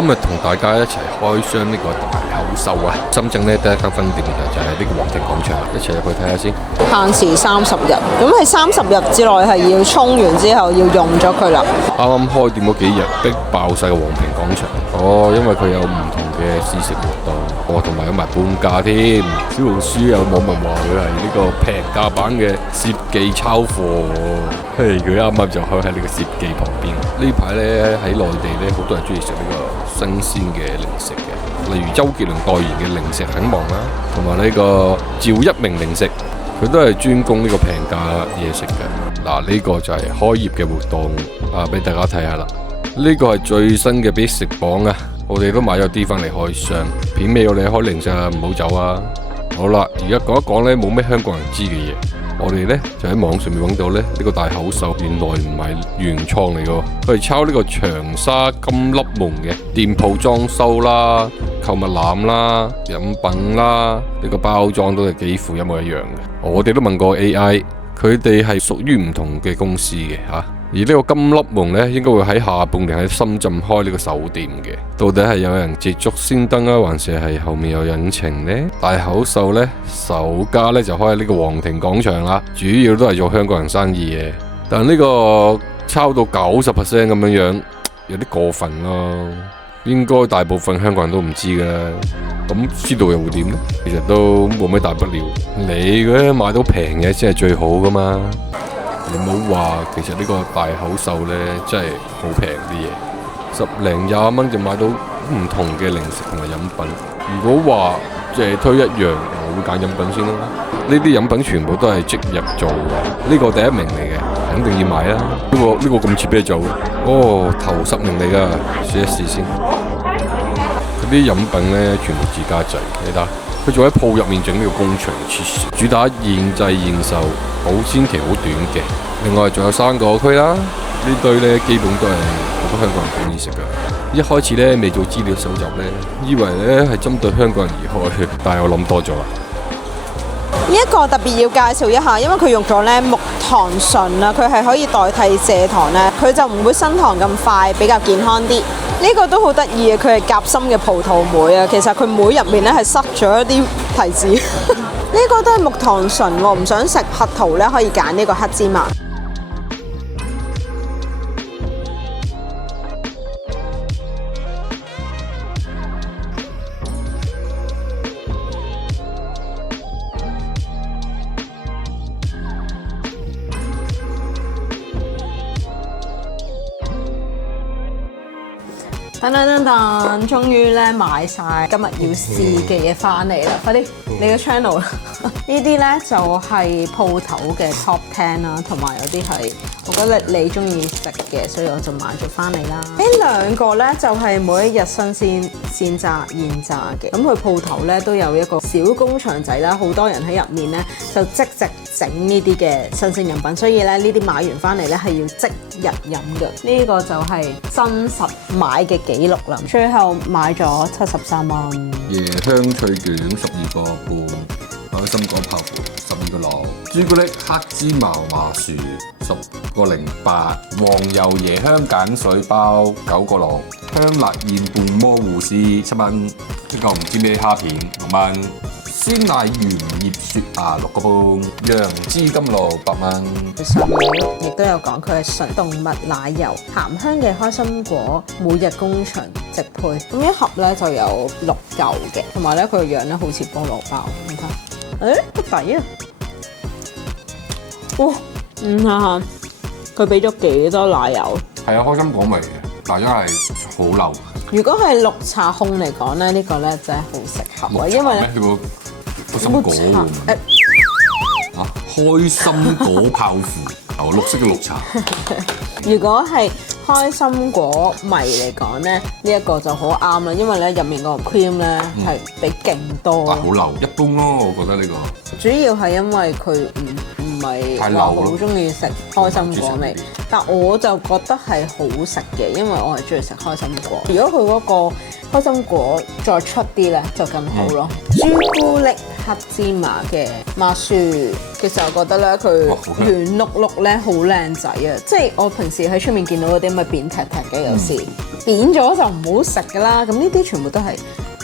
今日同大家一齊開箱呢個大口秀啊！深圳呢第一間分店就係呢個皇庭廣場，一齊入去睇下先。限時30日，咁係30日之內係要沖完之後要用咗佢啦。啱啱開店嗰幾日逼爆晒個皇庭廣場。哦，因為佢有唔同嘅試食活動，同埋有埋半價添。小紅書有網民話佢係呢個平價版嘅攝記抄貨。嘿，佢啱啱就開喺呢個攝記旁邊。呢排呢，喺內地呢，好多人中意食呢個新鮮嘅零食嘅，例如周杰倫代言嘅零食很忙啦，同埋呢個趙一鳴零食，佢都係專攻呢個平價嘢食嘅。嗱，呢個就係開業嘅活動啊，俾大家睇下啦。呢個係最新嘅必食榜啊，我哋都買咗啲翻嚟開箱。片尾我哋開零食啊，唔好走啊！好啦，而家講一講呢，冇咩香港人知嘅嘢。我哋呢就喺網上面揾到呢個大口秀，原來唔係原創嚟嘅，佢係抄呢個長沙金粒夢嘅店鋪裝修啦、購物籃啦、飲品啦，呢個包裝都係幾乎一模一樣嘅。我哋都問過 AI， 佢哋係屬於唔同嘅公司嘅吓。而呢個金粒夢呢，應該會喺下半年喺深圳開呢個首店嘅。到底係有人捷足先登啊，還是係後面有隱情呢？大口秀呢，首家呢就開喺呢個皇庭廣場啦，主要都係做香港人生意嘅。但呢個抄到90% 咁樣樣，有啲過分咯。應該大部分香港人都唔知噶啦，咁知道又會點呢？其實都冇咩大不了。你嗰買到平嘢先係最好噶嘛。你唔好話，其實呢個大口秀呢真係好平啲嘢，10零20蚊就買到唔同嘅零食同埋飲品。如果話淨係推一樣，我會揀飲品先啦。呢啲飲品全部都係即日做嘅，呢個第一名嚟嘅，肯定要買啦。呢個咁似啤酒，哦，頭10名嚟噶，試一試先。嗰啲飲品呢，全部自家製，你睇。佢仲喺鋪入面整呢個工場設施，主打現製現售，保鮮期好短嘅。另外仲有生果區啦，呢堆呢基本都係好多香港人中意食噶。一開始呢未做資料搜集呢，以為呢係針對香港人而開，但係我諗多咗啦。呢一個特別要介紹一下，因為佢用咗呢木糖醇啊，佢係可以代替蔗糖呢，佢就唔會升糖咁快，比較健康啲。呢個都好得意嘅，佢係夾心嘅葡萄莓啊，其實佢莓入面咧係塞咗一啲提子。呢個都係木糖醇喎，唔想食核桃咧，可以揀呢個黑芝麻。等，終於咧買晒今日要試嘅嘢翻嚟啦！快啲，你個 channel 啦！呢啲咧就係鋪頭嘅 top 10啦，同埋有啲係我覺得你中意食嘅，所以我就買咗翻嚟啦。呢兩個咧就係每一日新鮮鮮炸現炸嘅，咁佢鋪頭咧都有一個小工場仔啦，好多人喺入面咧就即席整呢啲嘅新鮮飲品，所以咧呢啲買完翻嚟咧係要即日飲嘅。呢個就係真實買嘅記錄啦，最後買咗73蚊。椰香脆卷12個半，開心果泡芙12個6，朱古力黑芝麻麻薯10個08，黃油椰香鹼水包9個6，香辣燕半魔芋絲7蚊，呢個唔知咩蝦片6蚊，鮮奶原葉雪芽6個半，楊枝甘露8蚊。上面亦都有講佢係純動物奶油鹹香嘅開心果，每日工場直配。咁一盒咧就有6嚿嘅，同埋咧佢個樣咧好似菠蘿包，你睇，好抵啊！哇，下佢俾咗幾多奶油？係啊，開心果味嘅，但係真係好流。如果係綠茶控嚟講咧，呢個咧真係好適合啊，因為咧開心果開心果泡芙，綠色嘅綠茶。如果係開心果迷嚟講咧，呢一個就好啱啦，因為咧入面個 cream 咧係比勁多。但係好流，一般咯，我覺得呢個。主要係因為佢唔係話好中意食開心果味，但我就覺得係好食嘅，因為我係中意食開心果。如果佢嗰個開心果再出啲咧，就更好咯。朱古力黑芝麻嘅麻薯，其實我覺得咧佢圓碌碌咧好靚仔啊！即係我平時喺出面見到嗰啲咪扁踢踢嘅，有時扁咗就唔好食㗎啦。咁呢啲全部都係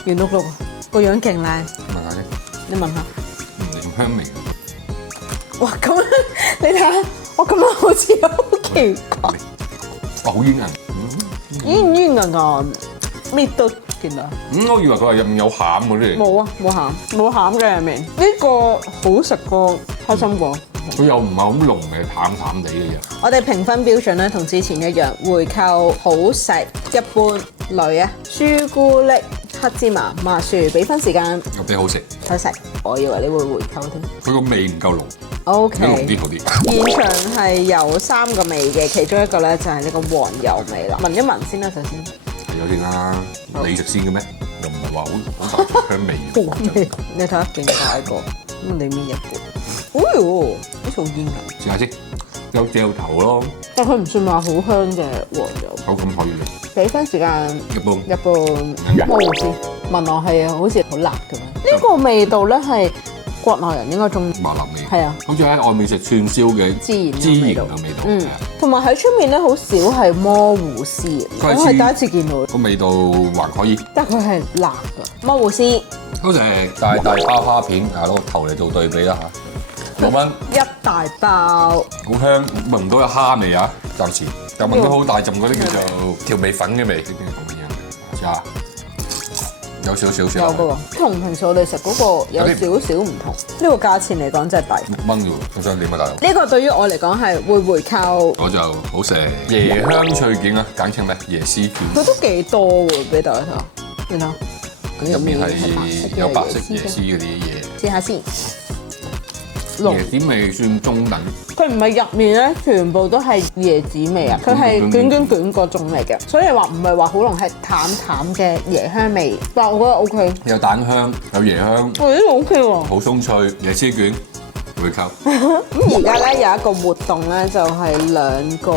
圓碌碌，個樣勁靚。問下先，你問下。蓮香味。哇！咁樣你睇下，我咁樣好似好奇怪。哇！好煙韌。煙唔煙韌㗎？搣都見到。我以為佢係入面有餡嗰啲嚟。冇啊，冇餡嘅入面。呢個好食過開心果。佢又唔係好濃嘅，淡淡地嘅嘢。我哋評分標準咧同之前一樣，回扣好食一般類啊，朱古力黑芝麻麻薯，俾分時間。有啲好食。好食，我以為你會回扣添。佢個味唔夠濃。O K。濃 K。啲好啲。現場係有3個味嘅，其中一個咧就係呢個黃油味啦。聞一聞先啦，首先。係有先啦，你食先嘅咩？又唔係話好大香味。你睇下勁大個，咁你搣一半。哎呦，好似好煙咁。試下先，有嚼頭咯。但佢唔算話好香嘅黃油。口感可以嘅。俾分時間一般。一般。魔芋絲聞落係好似好辣咁樣。呢個味道咧係國內人應該中意。麻辣味。係啊。好似喺外面食串燒嘅孜然嘅味道。嗯。同埋喺出面咧好少係魔芋絲，我係第一次見到。個味道還可以。但係佢係辣㗎。魔芋絲。好食。大大包蝦片，攞個頭嚟做對比啦嚇。6蚊。一大包。好香，聞唔到有蝦味啊！暫時，又聞到好大陣嗰啲叫做調味粉嘅味，呢啲係咁嘅樣。試下，有少少。有㗎喎，同平時我哋食嗰個有少少唔同。呢個價錢嚟講真係抵。6蚊啫喎，我想點啊大佬？呢個對於我嚟講係會回扣。我就好食椰香脆件啊，簡稱咩？椰絲卷。佢都幾多喎，俾大家睇下。你睇，入面係有白色椰絲嗰啲嘢。試下先。椰子味算中等。佢唔係入面咧，全部都係椰子味啊！佢係捲嗰種嚟嘅，所以話唔係話好濃，係淡嘅椰香味。但係我覺得 O K。有蛋香，有椰香。我覺得 O K 喎。好鬆脆，椰絲卷回扣。咁而家咧有一個活動咧，就係2個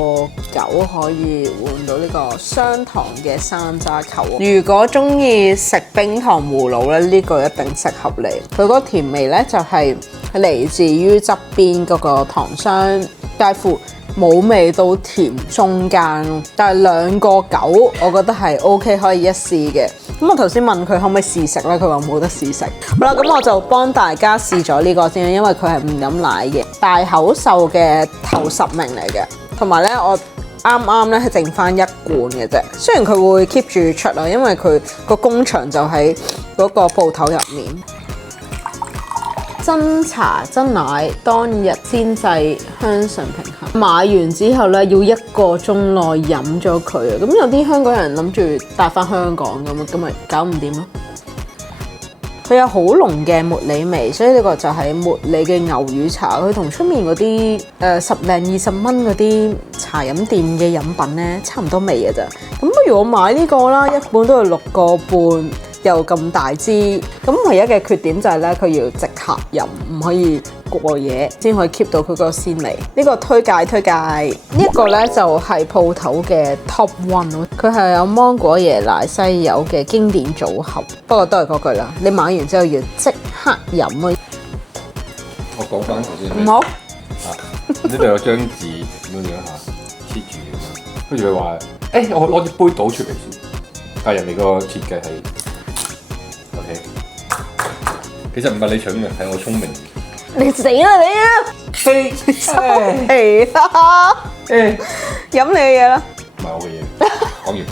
9可以換到呢個雙糖嘅山楂球。如果中意食冰糖葫蘆咧，呢個一定適合你。佢嗰個甜味咧就係嚟自於側邊嗰個糖霜，介乎冇味到甜中間咯。但係2個9，我覺得係 O K 可以一試嘅。咁我頭先問佢可唔可以試食咧，佢話冇得試食。好啦，咁我就幫大家試咗呢個先，因為佢係唔飲奶嘅，大口秀嘅頭10名嚟嘅。同埋咧，我啱啱咧係剩翻1罐嘅啫。雖然佢會 keep 住出啦，因為佢個工場就喺嗰個鋪頭入面。真茶真奶當日先製，香醇平衡。買完之後咧，要1個鐘內飲咗佢啊！咁有啲香港人諗住帶翻香港咁咪搞唔掂咯。佢有好濃嘅茉莉味，所以呢個就係茉莉嘅牛乳茶。佢同出面嗰啲10零20蚊嗰啲茶飲店嘅飲品咧，差唔多味嘅咋。咁不如我買呢個啦，一本都係6個半。又咁大支，咁唯一嘅缺點就係咧，佢要即刻飲，唔可以過夜，先可以 keep 到佢個鮮味。呢個推介，呢一個咧就係鋪頭嘅 Top One 咯，佢係有芒果椰奶西柚嘅經典組合。不過都係嗰句啦，你買完之後要即刻飲啊！我講翻頭先。唔好。呢度有張紙咁樣嚇黐住咁樣，跟住佢話：我攞隻杯倒出嚟先。但係人哋個設計係。OK， 其實唔係你蠢嘅，係我聰明。你死啦你啊！收皮啦！飲你嘅嘢啦。唔係我嘅嘢，講完。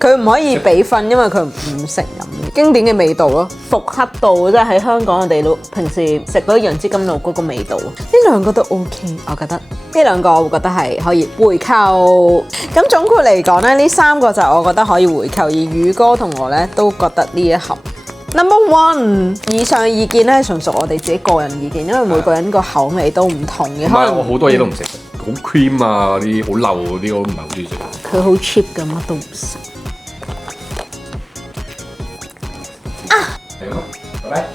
佢唔可以俾分，因為佢唔識飲。經典嘅味道咯，復刻到即係喺香港我哋都平時食嗰啲楊枝甘露嗰個味道。呢2個都 OK， 我覺得呢2個我會覺得係可以回購。咁總括嚟講咧，呢3個就我覺得可以回購，而宇哥同我咧都覺得呢一盒。Number 1，以上意見咧純屬我哋自己個人意見，因為每個人個口味都唔同嘅。可能我好多嘢都唔食，好 cream 啊嗰啲，好漏嗰啲我都唔係好中意食。佢好 cheap 㗎，乜都唔食。係咯，拜拜。